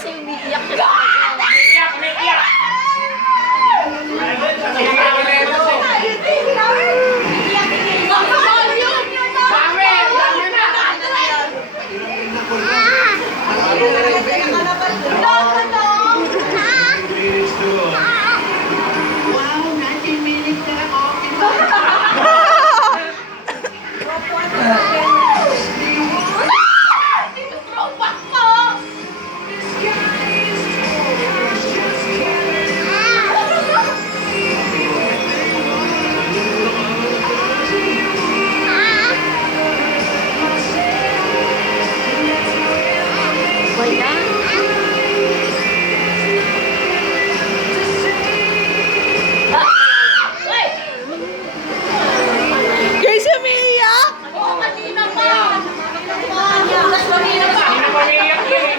guys, yung umiiyak siya. Umiiyak! Wow, 19 minutes na lang. Guys, umiiyak! Kanina pa! Mas kanina pa! Sino pa umiiyak yun?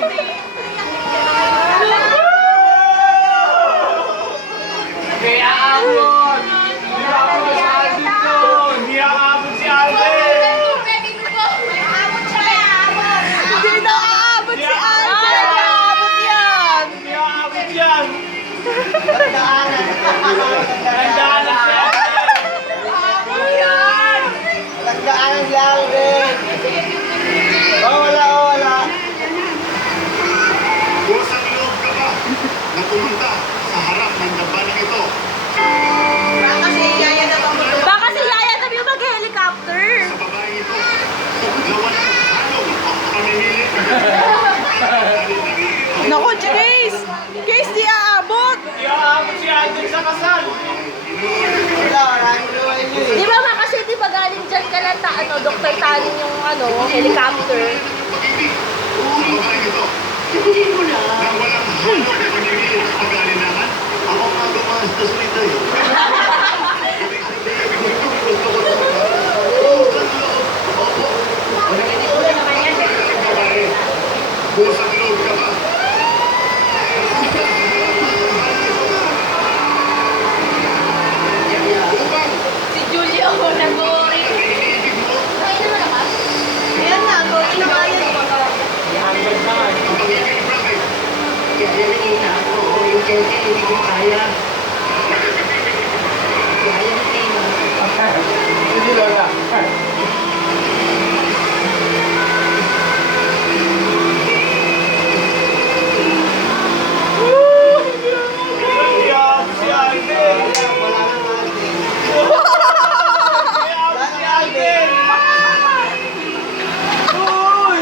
Kaya aabot! Hindi aabot si Alvin doon! Hindi aabot si Alvin! Hindi daw aabot si Alvin! Aabot yan! Hindi aabot yan! Nagdaanan si Alvin! Aabot yan! Nagdaanan si Alvin. Wala. Kusang loob ka ba na pumunta sa harap ng gabalang ito? Baka si Yaya na yung mag-helicopter! Sa babaeng ito na walang halong pamimili. Naku, Grace! Grace, di aabot! Hindi aabot si Alvin sa kasal! Wala inuwan yun Di ba ma, kasi di ba galing dyan ka lang Dr. Tanin yung helicopter. Pag-ibig sa babaeng ito na walang halong pamimili sa pag-alinahan. Ako nga gumastos nito eh. Kusang loob ka ba? Upang Si Julio, nag-uuri. iniibig mo Ay, naman ako. Ayan na, go in na yan. ang pag-ibig bakit? Kaya nangina ako. Yung kaya hindi ko kaya. Kaya na tingin. Hindi Lola. Hindi aabot si Alvin! Wala nang Alvin. Hindi aabot si Alvin! Uy!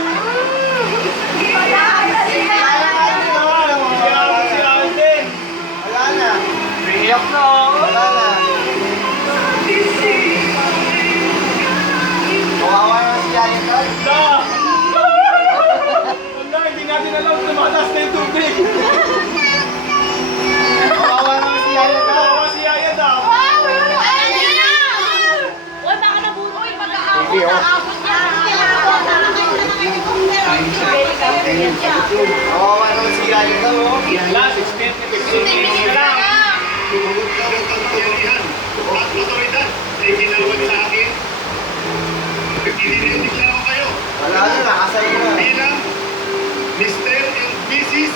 Wala nang Alvin. Hindi aabot si Alvin! Wala na. Iiyak na ako! Wala na. Kawawa na si Yaya Tal. Na! Wala, hindi natin alam tumataas na yung tubig! Kawawa na si Yaya Tal. Tawa si Yaya daw! Uy, baka nabuhay pag-aabot. Naabot niya. Kawawa na si Yaya Tal. Last, 15 minutes na lang! Huwag ka ng kapangyarihan at otoridad na ikinawad sa akin. Idinideklara ko kayo Wala na, nakasal na. bilang Mr. and Mrs.